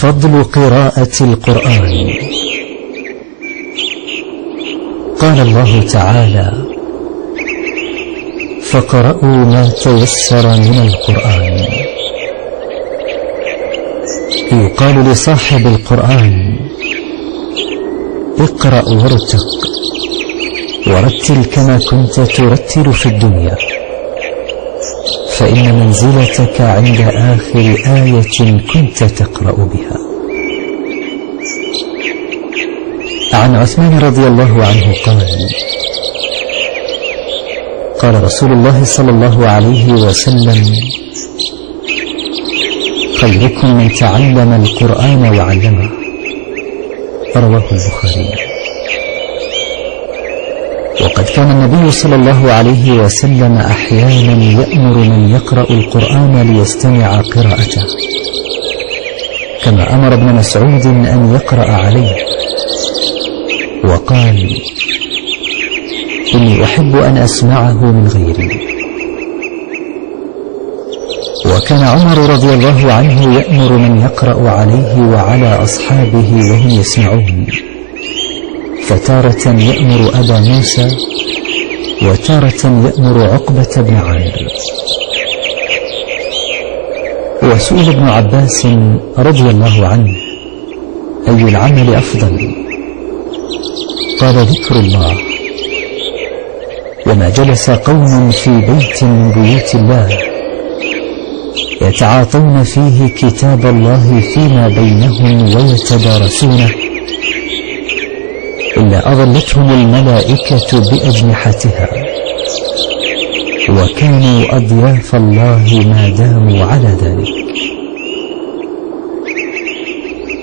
فضل قراءة القرآن. قال الله تعالى: فاقرؤوا ما تيسر من القرآن. يقال لصاحب القرآن: اقرأ وارتق، ورتل كما كنت ترتل في الدنيا، فإن منزلتك عند آخر آية كنت تقرأ بها. عن عثمان رضي الله عنه قال رسول الله صلى الله عليه وسلم: خيركم من تعلم القرآن وعلمه. رواه البخاري. وقد كان النبي صلى الله عليه وسلم أحيانا يأمر من يقرأ القرآن ليستمع قراءته، كما أمر ابن مسعود أن يقرأ عليه، وقال: إني أحب أن أسمعه من غيري. وكان عمر رضي الله عنه يأمر من يقرأ عليه وعلى أصحابه وهم يسمعون، فتارة يأمر أبا موسى، وتارة يأمر عقبة بن عامر. وسئل ابن عباس رضي الله عنه: أي العمل أفضل؟ قال: ذكر الله. وما جلس قوم في بيت من بيوت الله يتعاطون فيه كتاب الله فيما بينهم ويتدارسونه إلا أظلتهم الملائكة بأجنحتها، وكانوا أضياف الله ما داموا على ذلك.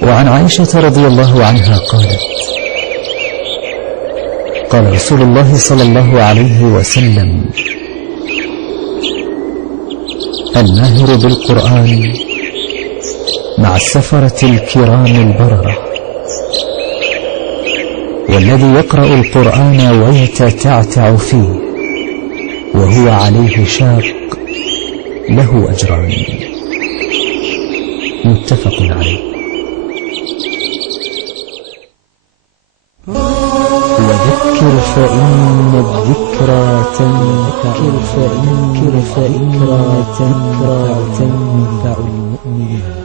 وعن عائشة رضي الله عنها قالت: قال رسول الله صلى الله عليه وسلم: الماهر بالقرآن مع السفرة الكرام البررة، والذي يقرأ القرآن ويتتعتع فيه وهو عليه شاق له أجران. متفق عليه. وذكر فإن الذكرى تنفع المؤمنين.